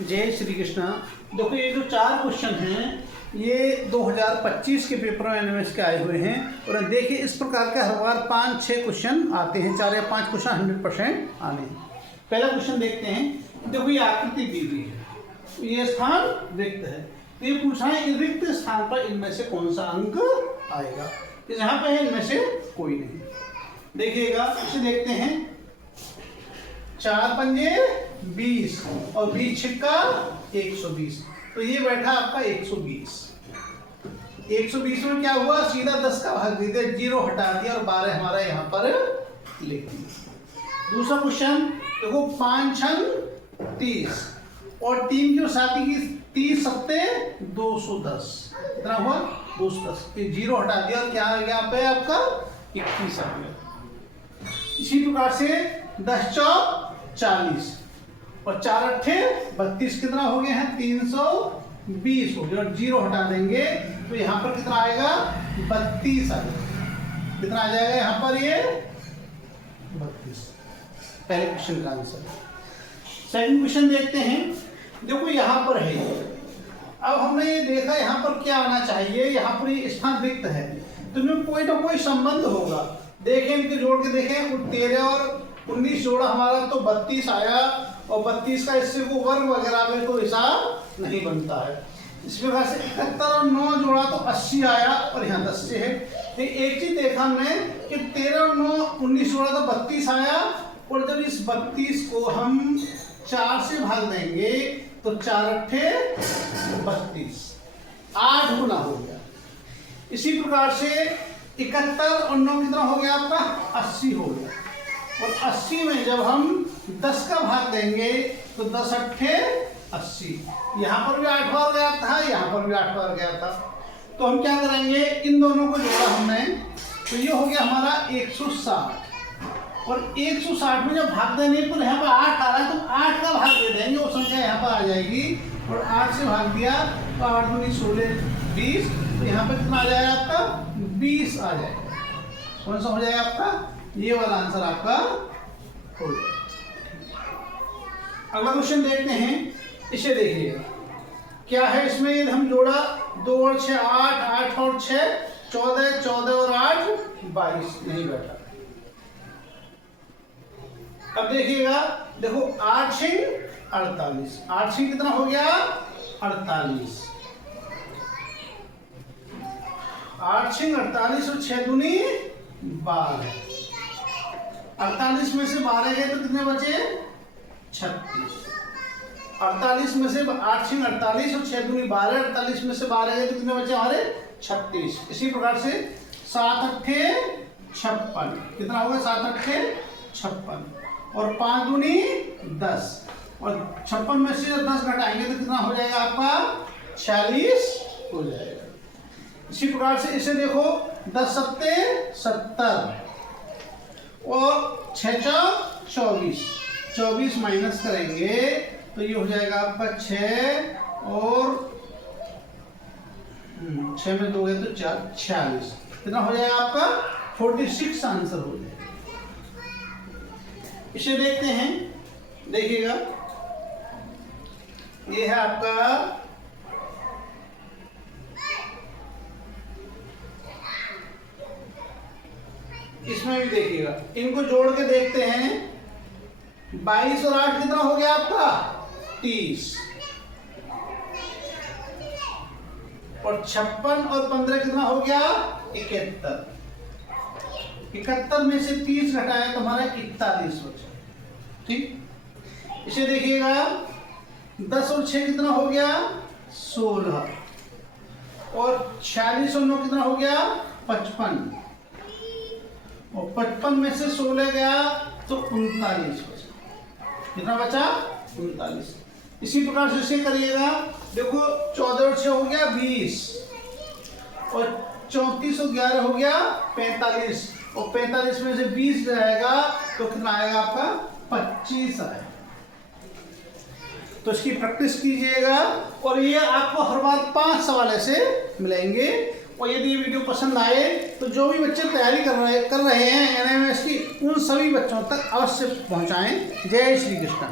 जय श्री कृष्णा। देखो ये जो 4 क्वेश्चन हैं ये 2025 के पेपर में एनएमएस के आए हुए हैं और देखिए इस प्रकार के हर बार 5-6 क्वेश्चन आते हैं, 4 या 5 क्वेश्चन 100% आने हैं। पहला क्वेश्चन देखते हैं। देखो ये आकृति दी हुई है, ये स्थान रिक्त है, तो ये पूछा है रिक्त स्थान पर इनमें से कौन सा अंक आएगा। यहाँ पे है इनमें से कोई नहीं। देखिएगा इसे देखते हैं, 4 पंजे 20 और 20 छिक्का 120, तो ये बैठा आपका 120। 120 में क्या हुआ, सीधा 10 का भाग दे दिया, 0 हटा दिया और 12 हमारा यहाँ पर लिख दिया। दूसरा क्वेश्चन देखो, 5 छंग 30 और 3 की साथी की 30 सत्ते 210, कितना हुआ 210, 0 हटा दिया और क्या आ गया पे आपका 21 आ गया। इसी प्रकार से 10 चौक 40 और 4 अट्ठे 32, कितना हो गया है 320 हो गया और 0 हटा देंगे तो यहाँ पर कितना आएगा 32 आ जाएगा। कितना आ जाएगा यहाँ पर ये 32। पहले क्वेश्चन का आंसर। सेकंड क्वेश्चन देखते हैं। देखो यहाँ पर है, अब हमने ये देखा यहाँ पर क्या आना चाहिए, यहाँ पर ये स्थान रिक्त है तो इनमें कोई ना कोई संबंध होगा। देखें इनके जोड़ के देखें, 13 और 19 जोड़ा हमारा तो 32 आया और 32 का इससे को वर्ग वगैरह में तो हिसाब नहीं बनता है। इस प्रकार से 71 और 9 जोड़ा तो 80 आया और यहाँ 10 से है। तो एक चीज देखा हमने कि 13 और 9 19 जोड़ा तो 32 आया और जब इस 32 को हम 4 से भाग देंगे तो 4 अट्ठे 32, 8 गुना हो गया। इसी प्रकार से 71 और 9 कितना हो गया आपका 80 हो गया और 80 में जब हम 10 का भाग देंगे तो 10 अट्ठे 80, यहाँ पर भी 8 बार गया था, यहाँ पर भी 8 बार गया था। तो हम क्या करेंगे, इन दोनों को जोड़ा हमने तो ये हो गया हमारा 160 और 160 में जब भाग देने पर यहाँ पर 8 आ रहा है तो 8 का भाग दे देंगे, वो संख्या यहाँ पर आ जाएगी और 8 से भाग दिया तो 8 दूनी 16 20, तो यहाँ पर कितना आ जाएगा आपका 20 आ जाएगा। कौन सा हो जाएगा आपका, ये वाला आंसर आपका हो जाएगा। अगला क्वेश्चन देखते हैं, इसे देखिए क्या है। इसमें यदि हम जोड़ा 2 और 6 8, 8 और 6 14, 14 और 8 22, नहीं बैठा। अब देखिएगा, देखो 8 छिंग 48, 8 छिंग कितना हो गया 48, 8 छिंग 48 और 6 दूनी 12, 48 में से 12 गए तो कितने बचे 36, 48 में से 8 छिंग 48 और 6 दूनी 12, 48 में से 12 गए तो कितने बचे हमारे 36। इसी प्रकार से 7 अट्ठे 56, कितना होगा 7 अट्ठे 56 और 5 दूनी 10 और 56 में से 10 घटाएंगे तो कितना हो जाएगा आपका 46 हो जाएगा। इसी प्रकार से इसे देखो, 10 सत्ते 70 और 6 चौक 24, 24 माइनस करेंगे तो ये हो जाएगा आपका 6 और 6 में 2 गए तो 4 46, कितना हो जाएगा आपका 46 आंसर हो जाएगा। इसे देखते हैं, देखिएगा ये है आपका इसमें भी देखिएगा, इनको जोड़ के देखते हैं। 22 और 8 कितना हो गया आपका 30 और 56 और 15 कितना हो गया 71, 71 में से 30 घटाया तो हमारा 41 बचा। ठीक, इसे देखिएगा 10 और 6 कितना हो गया 16 और 46 और 9 कितना हो गया 55 और 55 में से 16 गया तो 39 बचा। कितना बचा 39। इसी प्रकार से इसे करिएगा, देखो 14 और 6 हो गया 20 और 34 और 11 हो गया 45 और 45 में से 20 जाएगा तो कितना आएगा आपका 25 आएगा। तो इसकी प्रैक्टिस कीजिएगा और ये आपको हर बार 5 सवाल ऐसे मिलेंगे। और यदि ये वीडियो पसंद आए तो जो भी बच्चे तैयारी कर रहे हैं एनएमएस की, उन सभी बच्चों तक अवश्य पहुंचाएं। जय श्री कृष्ण।